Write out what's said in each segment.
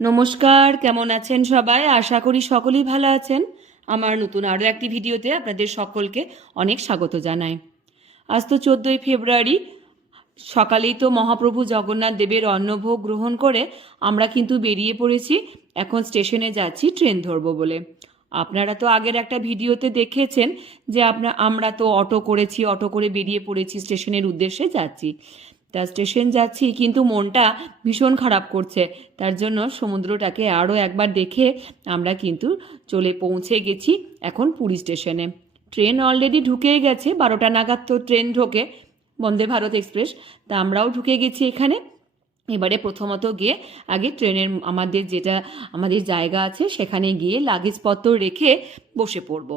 নমস্কার, কেমন আছেন সবাই? আশা করি সকলেই ভালো আছেন। আমার নতুন আরও একটি ভিডিওতে আপনাদের সকলকে অনেক স্বাগত জানাই। আজ তো 14ই ফেব্রুয়ারি, সকালেই তো মহাপ্রভু জগন্নাথ দেবের অন্নভোগ গ্রহণ করে আমরা কিন্তু বেরিয়ে পড়েছি। এখন স্টেশনে যাচ্ছি ট্রেন ধরবো বলে। আপনারা তো আগের একটা ভিডিওতে দেখেছেন যে আমরা তো অটো করেছি, অটো করে বেরিয়ে পড়েছি, স্টেশনের উদ্দেশ্যে যাচ্ছি। তা স্টেশন যাচ্ছি, কিন্তু মনটা ভীষণ খারাপ করছে। তার জন্য সমুদ্রটাকে আরও একবার দেখে আমরা কিন্তু পৌঁছে গেছি এখন পুরী স্টেশনে। ট্রেন অলরেডি ঢুকেই গেছে, 12টা নাগাদ তো ট্রেন ঢোকে, বন্দে ভারত এক্সপ্রেস। তা আমরাও ঢুকে গেছি এখানে। এবারে প্রথমত গিয়ে আগে ট্রেনের আমাদের জায়গা আছে সেখানে গিয়ে লাগেজপত্র রেখে বসে পড়ব।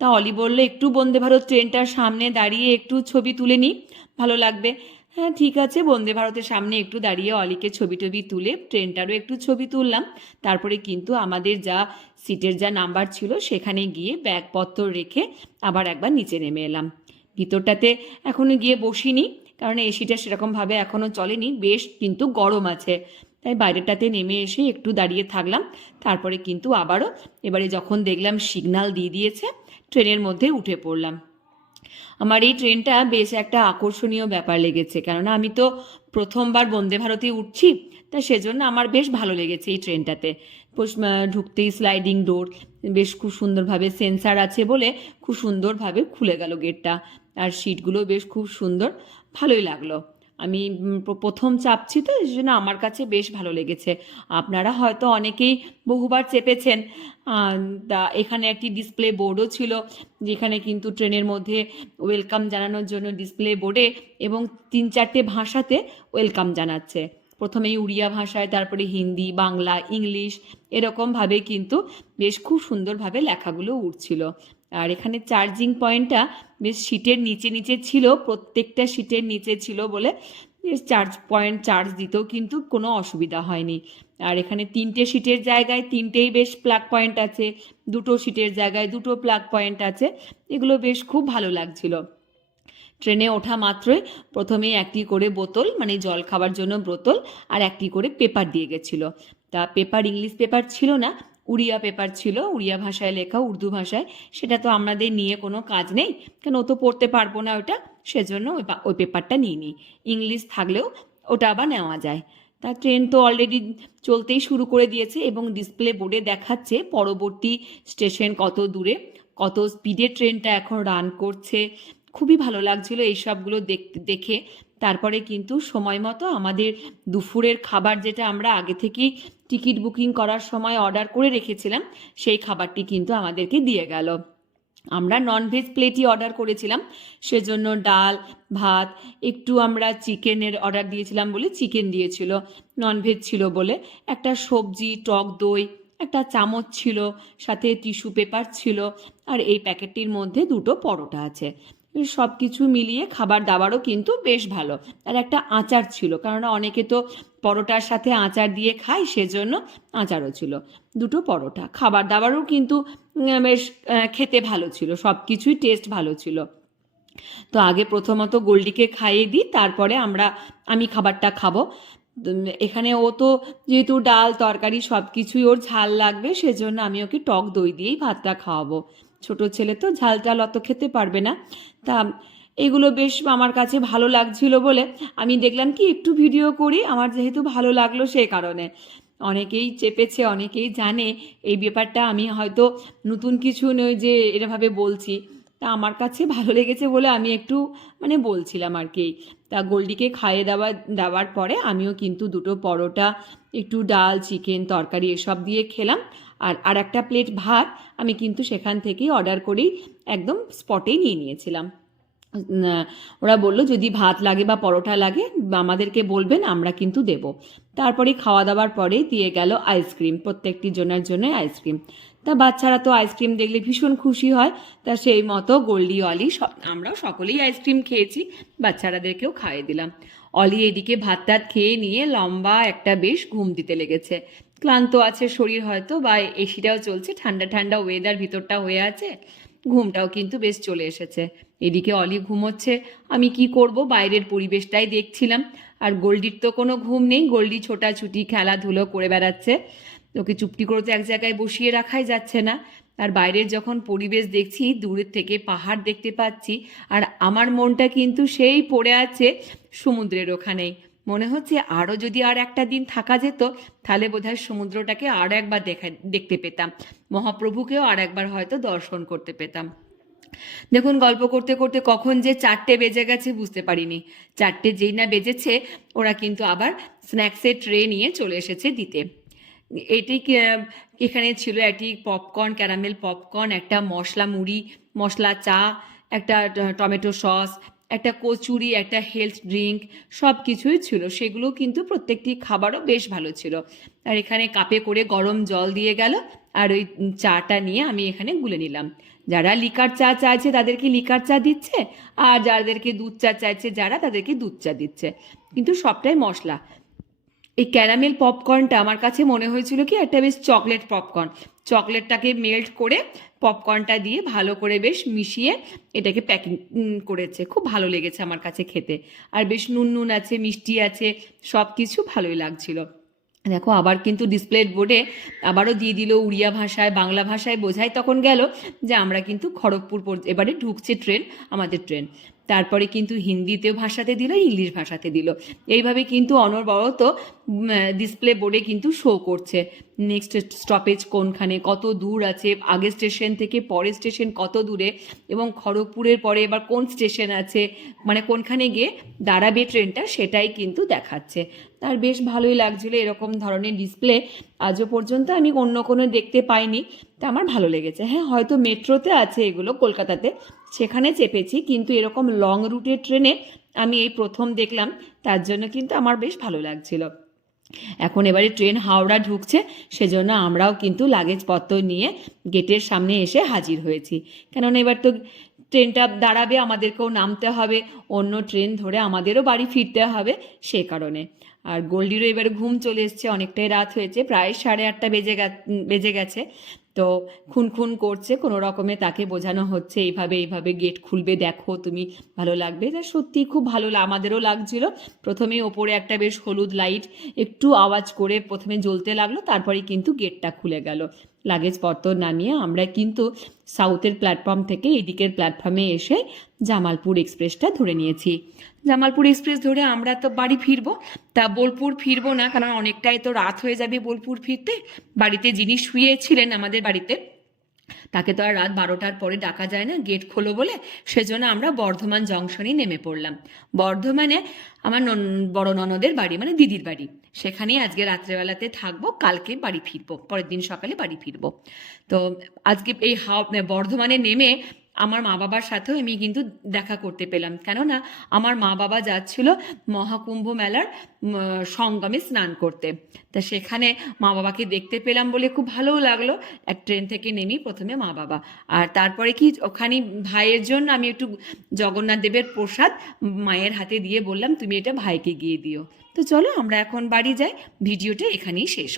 তা অলি বললো একটু বন্দে ভারত ট্রেনটার সামনে দাঁড়িয়ে একটু ছবি তুলে নিই, ভালো লাগবে। হ্যাঁ ঠিক আছে, বন্দে ভারতের সামনে একটু দাঁড়িয়ে অলিকে ছবি টবি তুলে ট্রেনটারও একটু ছবি তুললাম। তারপরে কিন্তু আমাদের সিটের যা নাম্বার ছিল সেখানে গিয়ে ব্যাগপত্র রেখে আবার একবার নিচে নেমে এলাম। ভিতরটাতে এখনও গিয়ে বসিনি, কারণ এসিটা সেরকমভাবে এখনও চলেনি, বেশ কিন্তু গরম আছে। তাই বাইরেটাতে নেমে এসে একটু দাঁড়িয়ে থাকলাম। তারপরে কিন্তু আবারও এবারে যখন দেখলাম সিগন্যাল দিয়ে দিয়েছে, ট্রেনের মধ্যে উঠে পড়লাম। আমার এই ট্রেনটা বেশ একটা আকর্ষণীয় ব্যাপার লেগেছে, কেননা আমি তো প্রথমবার বন্দে ভারতে উঠছি, তা সেজন্য আমার বেশ ভালো লেগেছে এই ট্রেনটাতে। ঢুকতেই স্লাইডিং ডোর, বেশ খুব সুন্দরভাবে সেন্সার আছে বলে খুব সুন্দরভাবে খুলে গেল গেটটা। আর সিটগুলো বেশ খুব সুন্দর, ভালোই লাগলো। আমি প্রথম চাপছি তো, এই জন্য আমার কাছে বেশ ভালো লেগেছে। আপনারা হয়তো অনেকেই বহুবার চেপেছেন। তা এখানে একটি ডিসপ্লে বোর্ডও ছিল, যেখানে কিন্তু ট্রেনের মধ্যে ওয়েলকাম জানানোর জন্য ডিসপ্লে বোর্ডে এবং 3-4টে ভাষাতে ওয়েলকাম জানাচ্ছে। প্রথমেই উড়িয়া ভাষায়, তারপরে হিন্দি, বাংলা, ইংলিশ, এরকমভাবে কিন্তু বেশ খুব সুন্দরভাবে লেখাগুলো উঠছিল। আর এখানে চার্জিং পয়েন্টটা বেশ সিটের নিচে নিচে ছিল, প্রত্যেকটা সিটের নিচে ছিল বলে চার্জ দিতেও কিন্তু কোনো অসুবিধা হয়নি। আর এখানে 3টে সিটের জায়গায় 3টেই বেশ প্লাগ পয়েন্ট আছে, 2টো সিটের জায়গায় 2টো প্লাগ পয়েন্ট আছে। এগুলো বেশ খুব ভালো লাগছিল। ট্রেনে ওঠা মাত্রই প্রথমেই একটি করে বোতল, মানে জল খাবার জন্য বোতল, আর একটি করে পেপার দিয়ে গেছিলো। তা পেপার ইংলিশ পেপার ছিল না, উড়িয়া পেপার ছিল, উড়িয়া ভাষায় লেখা, উর্দু ভাষায়। সেটা তো আমাদের নিয়ে কোনো কাজ নেই, কেন ও তো পড়তে পারবো না ওটা, সেজন্য ওই পেপারটা নিয়ে নিই। ইংলিশ থাকলেও ওটা আবার নেওয়া যায়। তা ট্রেন তো অলরেডি চলতেই শুরু করে দিয়েছে এবং ডিসপ্লে বোর্ডে দেখাচ্ছে পরবর্তী স্টেশন কত দূরে, কত স্পিডে ট্রেনটা এখন রান করছে। খুবই ভালো লাগছিল এইসবগুলো দেখে। তারপরে কিন্তু সময় মতো আমাদের দুপুরের খাবার, যেটা আমরা আগে থেকেই টিকিট বুকিং করার সময় অর্ডার করে রেখেছিলাম, সেই খাবারটি কিন্তু আমাদেরকে দিয়ে গেল। আমরা ননভেজ প্লেটই অর্ডার করেছিলাম, সেজন্য ডাল ভাত, একটু আমরা চিকেনের অর্ডার দিয়েছিলাম বলে চিকেন দিয়েছিল, ননভেজ ছিল বলে একটা সবজি, টক দই, একটা চামচ ছিল, সাথে টিস্যু পেপার ছিল, আর এই প্যাকেটটির মধ্যে 2টো পরোটা আছে। সব কিছু মিলিয়ে খাবার দাবারও কিন্তু বেশ ভালো। আর একটা আচার ছিল, কারণ অনেকে তো পরোটার সাথে আচার দিয়ে খায়, সেজন্য আচারও ছিল। 2টো পরোটা, খাবার দাবারও কিন্তু বেশ খেতে ভালো ছিল, সব কিছুই টেস্ট ভালো ছিল। তো আগে প্রথমত গোল্ডিকে খাইয়ে দিই, তারপরে আমি খাবারটা খাবো। এখানে ও তো যেহেতু ডাল তরকারি সব কিছুই ওর ঝাল লাগবে, সেজন্য আমি ওকে টক দই দিয়েই ভাতটা খাওয়াবো। ছোট ছেলে তো ঝাল টাল অত খেতে পারবে না। তা এগুলো বেশ আমার কাছে ভালো লাগছিল বলে আমি দেখলাম কি একটু ভিডিও করি, আমার যেহেতু ভালো লাগলো সেই কারণে। অনেকেই চেপেছে, অনেকেই জানে এই ব্যাপারটা, আমি হয়তো নতুন কিছু নই যে এরভাবে বলছি। তা আমার কাছে ভালো লেগেছে বলে আমি একটু বলছিলাম আর কি। তা গোল্ডিকে খাইয়ে দেওয়ার পরে আমিও কিন্তু 2টো পরোটা, একটু ডাল, চিকেন, তরকারি এসব দিয়ে খেলাম। আর একটা প্লেট ভাত আমি কিন্তু সেখান থেকেই অর্ডার করেই একদম স্পটেই নিয়ে নিয়েছিলাম। ওরা বলল যদি ভাত লাগে বা পরোটা লাগে আমাদেরকে বলবেন, আমরা কিন্তু দেব। তারপরে খাওয়া দাওয়ার পরেই দিয়ে গেল আইসক্রিম, প্রত্যেকটি জনের জন্য আইসক্রিম। তা বাচ্চারা তো আইসক্রিম দেখলে ভীষণ খুশি হয়, তা সেই মতো গোল্ডি, অলি আমরাও সকলেই আইসক্রিম খেয়েছি, বাচ্চারাদেরকেও খাইয়ে দিলাম। অলি এদিকে ভাত টাত খেয়ে নিয়ে লম্বা একটা বেশ ঘুম দিতে লেগেছে। ক্লান্ত আছে শরীর হয়তো, বা এসিটাও চলছে, ঠান্ডা ঠান্ডা ওয়েদার ভিতরটা হয়ে আছে, ঘুমটাও কিন্তু বেশ চলে এসেছে। এদিকে অলি ঘুমোচ্ছে, আমি কি করব, বাইরের পরিবেশটাই দেখছিলাম। আর গোল্ডির তো কোনো ঘুম নেই, গোল্ডি ছোটাছুটি খেলাধুলো করে বেড়াচ্ছে, ওকে চুপটি করে তো এক জায়গায় বসিয়ে রাখাই যাচ্ছে না। আর বাইরের যখন পরিবেশ দেখছি, দূরের থেকে পাহাড় দেখতে পাচ্ছি, আর আমার মনটা কিন্তু সেই পড়ে আছে সমুদ্রের ওখানেই। মনে হচ্ছে আরও যদি আর একটা দিন থাকা যেত, তাহলে বোধহয় সমুদ্রটাকে আরও একবার দেখতে পেতাম, মহাপ্রভুকেও আর একবার হয়তো দর্শন করতে পেতাম। দেখুন, গল্প করতে করতে কখন যে 4টে বেজে গেছে বুঝতে পারিনি। 4টে যেই না বেজেছে, ওরা কিন্তু আবার স্ন্যাক্সের ট্রে নিয়ে চলে এসেছে দিতে। এটি এখানে ছিল একটি পপকর্ন, ক্যারামেল পপকর্ন, একটা মশলা মুড়ি, মশলা চা, একটা টমেটো সস, একটা কচুরি, একটা হেলথ ড্রিঙ্ক, সব কিছুই ছিল। সেগুলো কিন্তু প্রত্যেকটি খাবারও বেশ ভালো ছিল। আর এখানে কাপে করে গরম জল দিয়ে গেল, আর ওই চাটা নিয়ে আমি এখানে গুলে নিলাম। যারা লিকার চা চাইছে তাদেরকে লিকার চা দিচ্ছে, আর যাদেরকে দুধ চা চাইছে যারা, তাদেরকে দুধ চা দিচ্ছে, কিন্তু সবটাই মশলা। এই ক্যারামেল পপকর্নটা আমার কাছে মনে হয়েছিল কি একটা বেশ চকলেট পপকর্ন, চকলেটটাকে মেল্ট করে পপকর্নটা দিয়ে ভালো করে বেশ মিশিয়ে এটাকে প্যাকিং করেছে। খুব ভালো লেগেছে আমার কাছে খেতে, আর বেশ নুন নুন আছে, মিষ্টি আছে, সব কিছু ভালোই লাগছিল। দেখো, আবার কিন্তু ডিসপ্লে বোর্ডে আবারও দিয়ে দিল উড়িয়া ভাষায়, বাংলা ভাষায়, বোঝাই তখন গেল যে আমরা কিন্তু খড়গপুর এবারে ঢুকছে ট্রেন, আমাদের ট্রেন। তারপরে কিন্তু হিন্দিতেও ভাষাতে দিল, ইংলিশ ভাষাতে দিল, এইভাবে কিন্তু অনবরত ডিসপ্লে বোর্ডে কিন্তু শো করছে নেক্সট স্টপেজ কোনখানে, কত দূর আছে, আগের স্টেশন থেকে পরের স্টেশন কত দূরে, এবং খড়গপুরের পরে এবার কোন স্টেশন আছে, মানে কোনখানে গিয়ে দাঁড়াবে ট্রেনটা, সেটাই কিন্তু দেখাচ্ছে। তার বেশ ভালোই লাগছিল। এরকম ধরনের ডিসপ্লে আজও পর্যন্ত আমি অন্য কোনো দেখতে পাইনি, তা আমার ভালো লেগেছে। হ্যাঁ, হয়তো মেট্রোতে আছে এগুলো, কলকাতাতে, সেখানে চেপেছি, কিন্তু এরকম লং রুটের ট্রেনে আমি এই প্রথম দেখলাম, তার জন্য কিন্তু আমার বেশ ভালো লাগছিল। এখন এবারে ট্রেন হাওড়া ঢুকছে, সেজন্য আমরাও কিন্তু লাগেজপত্র নিয়ে গেটের সামনে এসে হাজির হয়েছি। কেননা এবার তো ট্রেনটা দাঁড়াবে, আমাদেরকেও নামতে হবে, অন্য ট্রেন ধরে আমাদেরও বাড়ি ফিরতে হবে, সে কারণে। আর গোল্ডিরও এবারে ঘুম চলে এসছে, অনেকটাই রাত হয়েছে, প্রায় 8:30 বেজে গেছে। তো খুন করছে, কোনো রকমে তাকে বোঝানো হচ্ছে এইভাবে এইভাবে গেট খুলবে, দেখো তুমি, ভালো লাগবে। তা সত্যি খুব ভালো, আমাদেরও লাগছিল। প্রথমে ওপরে একটা বেশ হলুদ লাইট একটু আওয়াজ করে প্রথমে জ্বলতে লাগলো, তারপরে কিন্তু গেটটা খুলে গেল। লাগেজপত্র নামিয়ে আমরা কিন্তু সাউথের প্ল্যাটফর্ম থেকে এদিকের প্ল্যাটফর্মে এসে জামালপুর এক্সপ্রেসটা ধরে নিয়েছি। জামালপুর এক্সপ্রেস ধরে আমরা তো বাড়ি ফিরবো, তা বোলপুর ফিরবো না, কারণ অনেকটাই তো রাত হয়ে যাবে বোলপুর ফিরতে। বাড়িতে যিনি শুয়েছিলেন আমাদের বাড়িতে, তাকে তো আর রাত 12টার পরে ডাকা যায় না, গেট খোলো বলে, সেজন্য আমরা বর্ধমান জংশনেই নেমে পড়লাম। বর্ধমানে আমার বড় ননদের বাড়ি, মানে দিদির বাড়ি, সেখানেই আজকে রাত্রেবেলাতে থাকবো, কালকে বাড়ি ফিরবো, পরের দিন সকালে বাড়ি ফিরবো। তো আজকে এই বর্ধমানে নেমে আমার মা বাবার সাথেও আমি কিন্তু দেখা করতে পেলাম, কেননা আমার মা বাবা যাচ্ছিল মহাকুম্ভ মেলার সঙ্গমে স্নান করতে। তা সেখানে মা বাবাকে দেখতে পেলাম বলে খুব ভালোও লাগলো। এক ট্রেন থেকে নেমি প্রথমে মা বাবা, আর তারপরে কি ওখানে ভাইয়ের জন্য আমি একটু জগন্নাথ দেবের প্রসাদ মায়ের হাতে দিয়ে বললাম তুমি এটা ভাইকে গিয়ে দিও। তো চলো আমরা এখন বাড়ি যাই, ভিডিওটা এখানেই শেষ করি।